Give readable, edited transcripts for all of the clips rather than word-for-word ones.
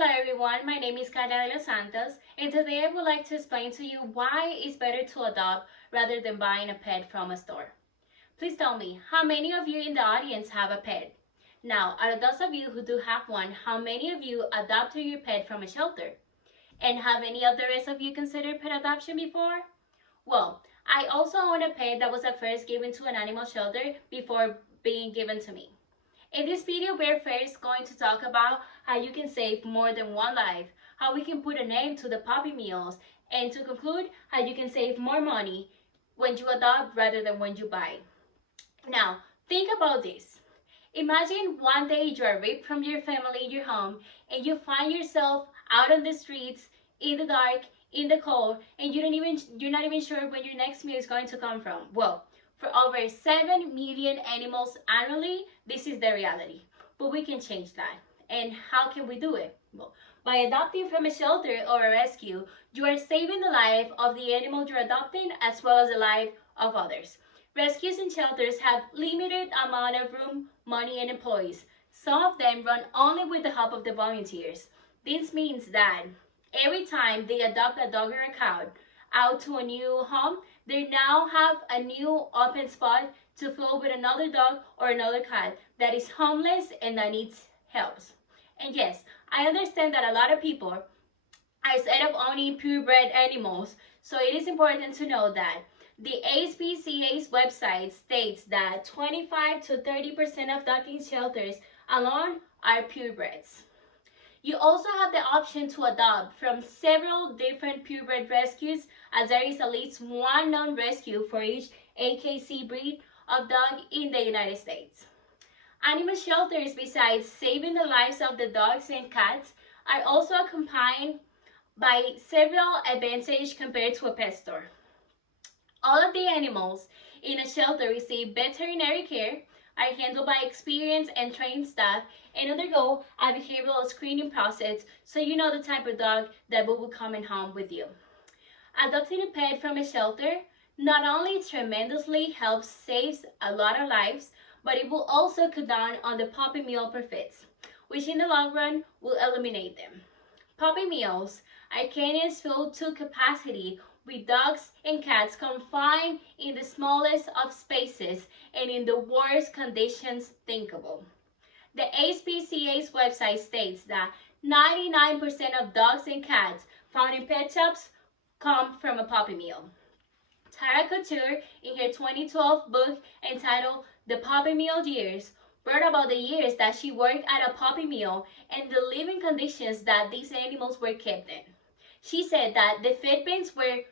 Hello everyone, my name is Karla de los Santos, and today I would like to explain to you why it's better to adopt rather than buying a pet from a store. Please tell me, how many of you in the audience have a pet? Now, out of those of you who do have one, how many of you adopted your pet from a shelter? And have any of the rest of you considered pet adoption before? Well, I also own a pet that was at first given to an animal shelter before being given to me. In this video, we're first going to talk about how you can save more than one life, how we can put a name to the puppy meals, and to conclude, how you can save more money when you adopt rather than when you buy. Now, think about this. Imagine one day you are ripped from your family in your home and you find yourself out on the streets, in the dark, in the cold, and you're not even sure when your next meal is going to come from. Well, for over 7 million animals annually, this is the reality. But we can change that. And how can we do it? Well, by adopting from a shelter or a rescue, you are saving the life of the animal you're adopting as well as the life of others. Rescues and shelters have limited amount of room, money, and employees. Some of them run only with the help of the volunteers. This means that every time they adopt a dog or a cat out to a new home, they now have a new open spot to fill with another dog or another cat that is homeless and that needs help. And yes, I understand that a lot of people are scared of owning purebred animals, so it is important to know that the ASPCA's website states that 25 to 30% of dog in shelters alone are purebreds. You also have the option to adopt from several different purebred rescues, as there is at least one known rescue for each AKC breed of dog in the United States. Animal shelters, besides saving the lives of the dogs and cats, are also accompanied by several advantages compared to a pet store. All of the animals in a shelter receive veterinary care, are handled by experienced and trained staff, and undergo a behavioral screening process so you know the type of dog that will be coming home with you. Adopting a pet from a shelter not only tremendously helps save a lot of lives, but it will also cut down on the puppy meal profits, which in the long run will eliminate them. Puppy meals are canyons filled to capacity with dogs and cats confined in the smallest of spaces and in the worst conditions thinkable. The ASPCA's website states that 99% of dogs and cats found in pet shops come from a puppy meal. Tara Couture, in her 2012 book entitled The Puppy Meal Years, wrote about the years that she worked at a puppy mill and the living conditions that these animals were kept in. She said that the feed bins were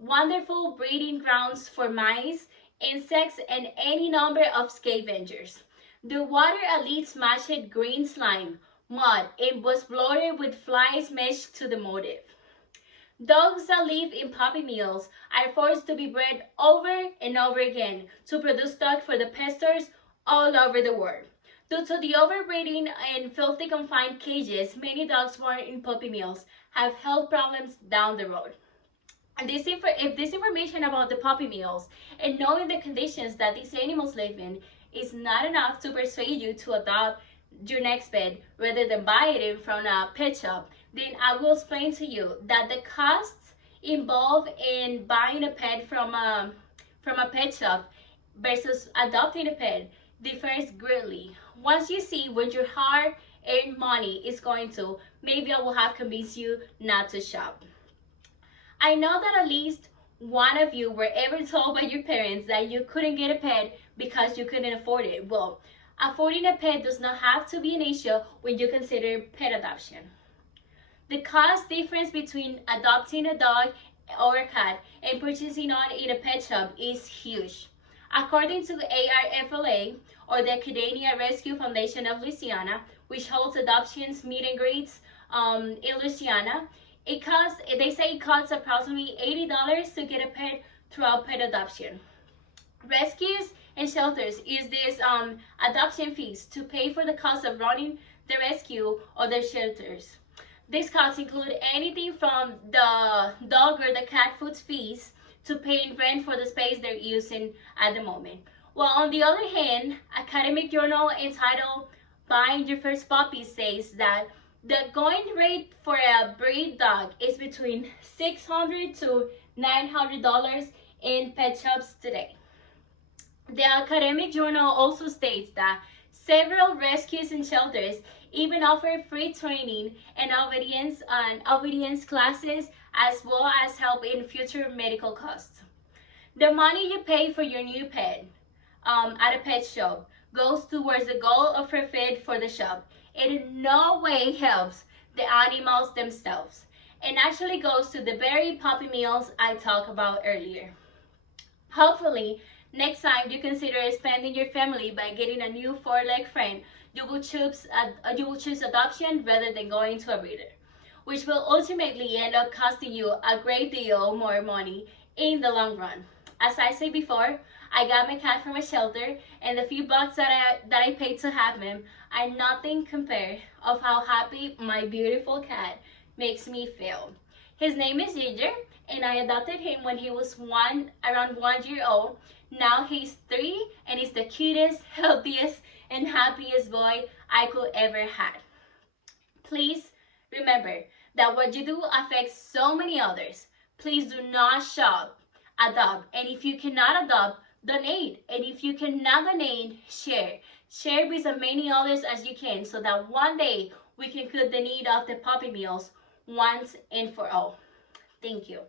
wonderful breeding grounds for mice, insects, and any number of scavengers. The water at least matched green slime, mud, and was bloated with flies meshed to the motive. Dogs that live in puppy mills are forced to be bred over and over again to produce stock for the pet stores all over the world. Due to the overbreeding and filthy confined cages, many dogs born in puppy mills have health problems down the road. And if this information about the puppy mills and knowing the conditions that these animals live in is not enough to persuade you to adopt your next pet rather than buy it from a pet shop, then I will explain to you that the costs involved in buying a pet from a pet shop versus adopting a pet differs greatly. Once you see where your hard-earned money is going to, maybe I will have convinced you not to shop. I know that at least one of you were ever told by your parents that you couldn't get a pet because you couldn't afford it. Well, affording a pet does not have to be an issue when you consider pet adoption. The cost difference between adopting a dog or a cat and purchasing one in a pet shop is huge. According to the ARFLA, or the Canadian Rescue Foundation of Louisiana, which holds adoptions meet and greets in Louisiana, they say it costs approximately $80 to get a pet throughout pet adoption. Rescues and shelters use these adoption fees to pay for the cost of running the rescue or their shelters. These costs include anything from the dog or the cat food fees to paying rent for the space they're using at the moment. While on the other hand, academic journal entitled Buying Your First Puppy says that The going rate for a breed dog is between $600 to $900 in pet shops today. The academic journal also states that several rescues and shelters even offer free training and obedience classes, as well as help in future medical costs. The money you pay for your new pet at a pet shop goes towards the goal of profit for the shop. It in no way helps the animals themselves, and actually goes to the very puppy meals I talked about earlier. Hopefully, next time you consider expanding your family by getting a new four-leg friend, you will choose adoption rather than going to a breeder, which will ultimately end up costing you a great deal more money in the long run. As I said before, I got my cat from a shelter, and the few bucks that I paid to have him are nothing compared of how happy my beautiful cat makes me feel. His name is Ginger, and I adopted him when he was around 1 year old. Now he's 3, and he's the cutest, healthiest, and happiest boy I could ever had. Please remember that what you do affects so many others. Please do not shop, adopt, and if you cannot adopt, donate. And if you cannot donate, share. Share with as many others as you can, so that one day we can cut the need of the puppy mills once and for all. Thank you.